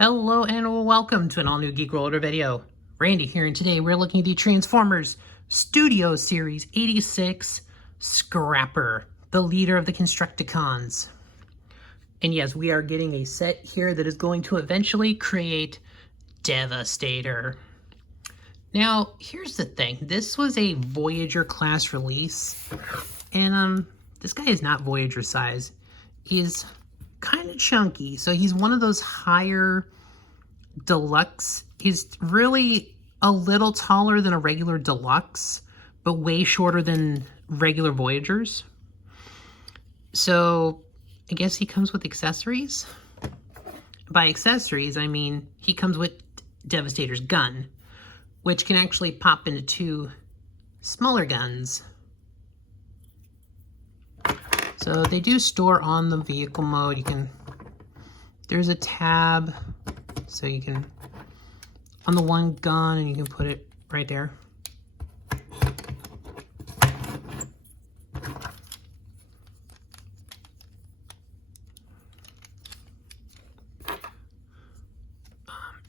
Hello and welcome to an all-new Geek World Order video. Randy here, and today we're looking at the Transformers Studio Series 86 Scrapper, the leader of the Constructicons. And yes, we are getting a set here that is going to eventually create Devastator. Now, here's the thing. This was a Voyager class release, and this guy is not Voyager size. He's kind of chunky, so he's one of those higher deluxe. He's really a little taller than a regular deluxe, but way shorter than regular Voyagers. So I guess he comes with accessories. By accessories, I mean he comes with Devastator's gun, which can actually pop into two smaller guns. So they do store on the vehicle mode. There's a tab, so you can, on the one gun, and you can put it right there.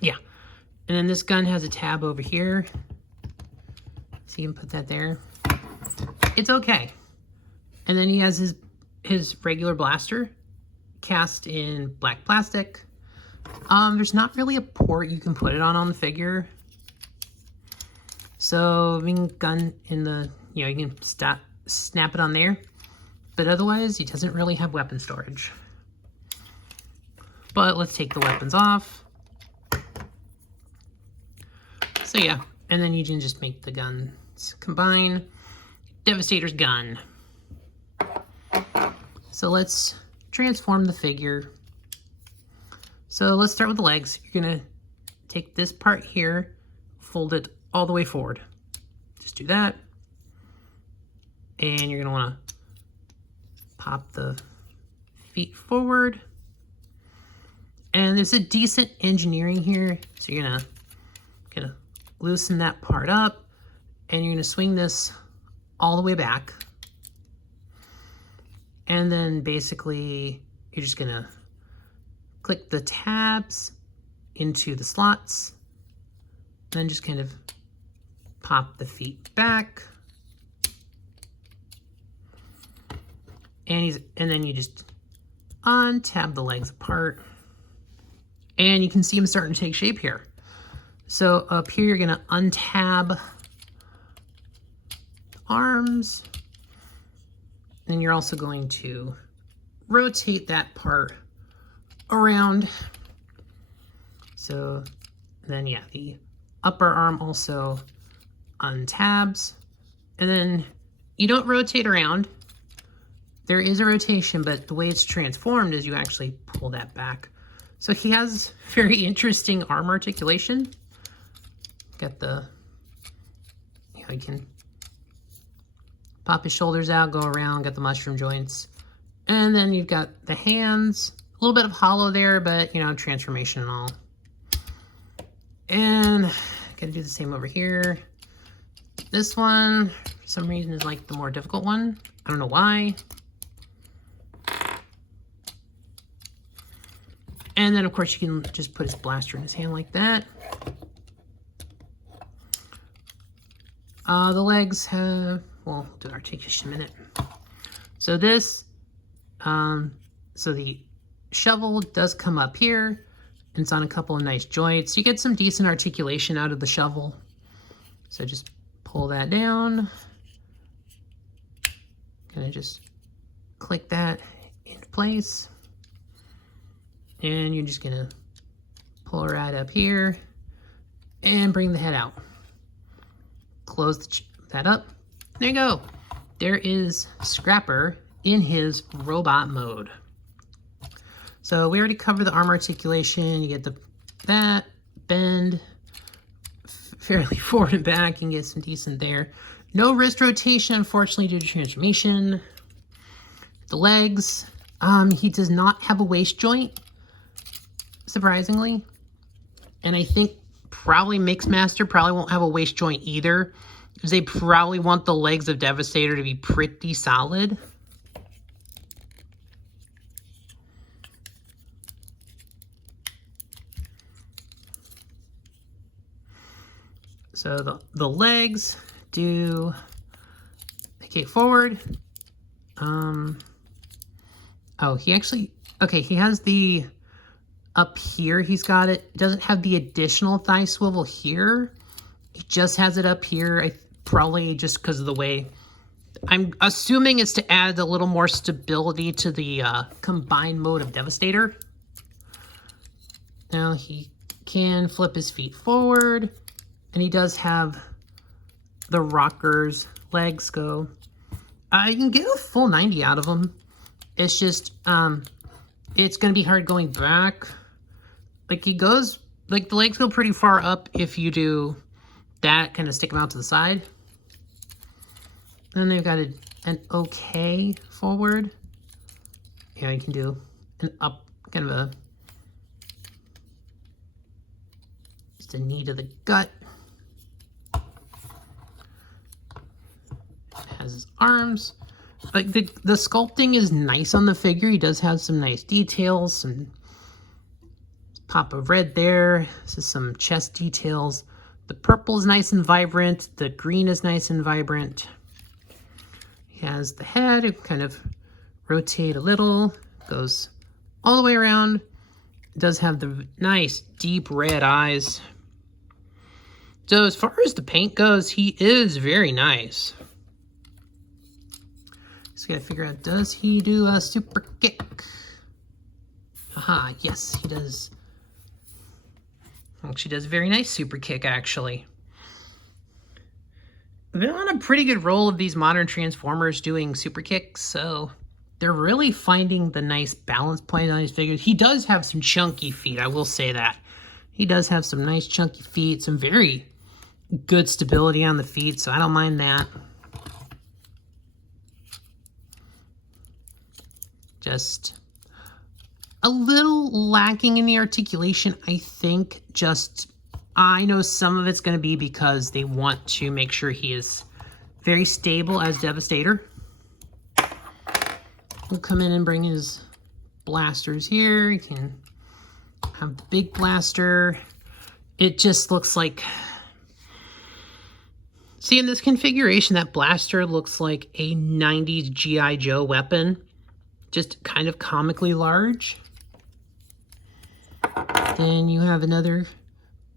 Yeah, and then this gun has a tab over here, so you can put that there. It's okay. And then he has his regular blaster cast in black plastic. There's not really a port you can put it on the figure. So, I mean, gun in the, you can snap it on there. But otherwise, he doesn't really have weapon storage. But let's take the weapons off. So yeah, and then you can just make the guns combine. Devastator's gun. So let's transform the figure. So let's start with the legs. You're gonna take this part here, fold it all the way forward. Just do that. And you're gonna wanna pop the feet forward. And there's a decent engineering here. So you're gonna loosen that part up, and you're gonna swing this all the way back. And then basically, you're just gonna click the tabs into the slots, then just kind of pop the feet back. And then you just untab the legs apart. And you can see them starting to take shape here. So up here, you're gonna untab the arms. And you're also going to rotate that part around. So then, yeah, the upper arm also untabs. And then you don't rotate around. There is a rotation, but the way it's transformed is you actually pull that back. So he has very interesting arm articulation. Got the, you can pop his shoulders out, go around, got the mushroom joints. And then you've got the hands, a little bit of hollow there, but transformation and all. And gotta do the same over here. This one, for some reason, is like the more difficult one. I don't know why. And then, of course, you can just put his blaster in his hand like that. The legs have, we'll do articulation in a minute. So this, so the shovel does come up here, and it's on a couple of nice joints. You get some decent articulation out of the shovel. So just pull that down. Kind of just click that into place. And you're just gonna pull it right up here and bring the head out. Close that up. There you go. There is Scrapper in his robot mode. So we already covered the arm articulation. You get that bend fairly forward and back. You can get some decent there. No wrist rotation, unfortunately, due to transformation. The legs, he does not have a waist joint, surprisingly. And I think probably Mixmaster probably won't have a waist joint either, because they probably want the legs of Devastator to be pretty solid. So the legs do, they kick forward. Oh, he actually, okay, he has the, up here he's got it. Doesn't have the additional thigh swivel here. He just has it up here. Probably just because of the way. I'm assuming it's to add a little more stability to the combined mode of Devastator. Now he can flip his feet forward, and he does have the rockers. Legs go. I can get a full 90 out of him. It's just, it's going to be hard going back. Like he goes, like the legs go pretty far up if you do that, kind of stick them out to the side. Then they've got an okay forward. Yeah, you can do an up, kind of a, just a knee to the gut. Has his arms. Like the sculpting is nice on the figure. He does have some nice details, some pop of red there. This is some chest details. The purple is nice and vibrant. The green is nice and vibrant. He has the head, it kind of rotate a little, goes all the way around. It does have the nice deep red eyes. So as far as the paint goes, he is very nice. Just gotta figure out, does he do a super kick? Aha, yes, he does. She does a very nice super kick, actually. They're on a pretty good roll of these modern Transformers doing super kicks, so they're really finding the nice balance point on his figures. He does have some chunky feet, I will say that. He does have some nice chunky feet, some very good stability on the feet, so I don't mind that. Just a little lacking in the articulation, I think. Just, I know some of it's going to be because they want to make sure he is very stable as Devastator. We'll come in and bring his blasters here. You can have the big blaster. It just looks like... See, in this configuration, that blaster looks like a 90s G.I. Joe weapon. Just kind of comically large. Then you have another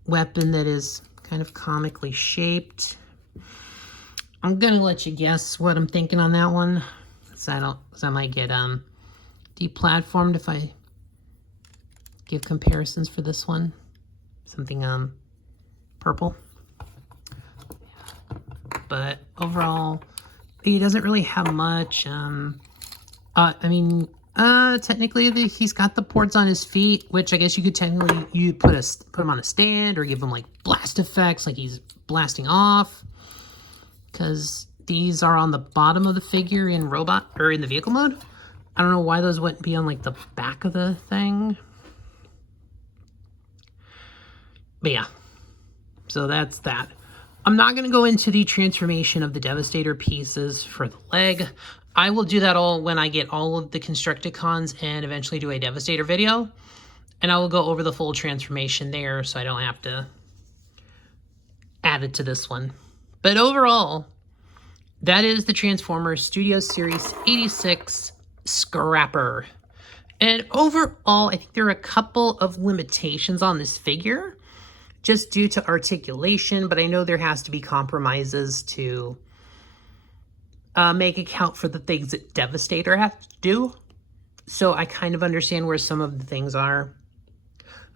weapon that is kind of comically shaped. I'm gonna let you guess what I'm thinking on that one, so I might get deplatformed if I give comparisons for this one. Something purple. But overall, he doesn't really have much. Technically, he's got the ports on his feet, which I guess you could technically put him on a stand or give him like blast effects, like he's blasting off. Because these are on the bottom of the figure in robot or in the vehicle mode. I don't know why those wouldn't be on like the back of the thing. But yeah, so that's that. I'm not going to go into the transformation of the Devastator pieces for the leg. I will do that all when I get all of the Constructicons and eventually do a Devastator video. And I will go over the full transformation there so I don't have to add it to this one. But overall, that is the Transformers Studio Series 86 Scrapper. And overall, I think there are a couple of limitations on this figure, just due to articulation, but I know there has to be compromises to make account for the things that Devastator has to do. So I kind of understand where some of the things are.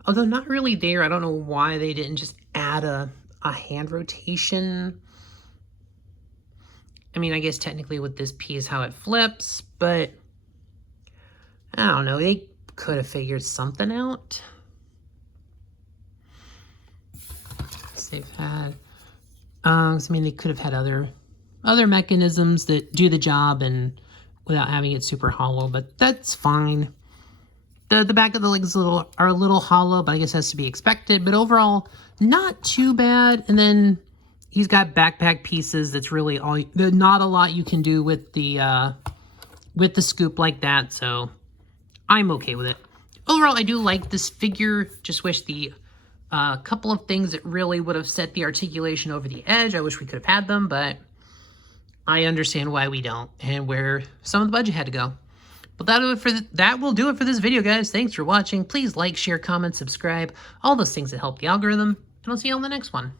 Although not really there. I don't know why they didn't just add a hand rotation. I mean, I guess technically with this piece how it flips, but I don't know. They could have figured something out. They've had, I mean, they could have had other mechanisms that do the job and without having it super hollow, but that's fine. The back of the legs are a little hollow, but I guess that's to be expected. But overall, not too bad. And then he's got backpack pieces. That's really all. There's not a lot you can do with the scoop like that, so I'm okay with it. Overall, I do like this figure. Just wish the A couple of things that really would have set the articulation over the edge. I wish we could have had them, but I understand why we don't and where some of the budget had to go. But that will do it for this video, guys. Thanks for watching. Please like, share, comment, subscribe, all those things that help the algorithm, and I'll see you on the next one.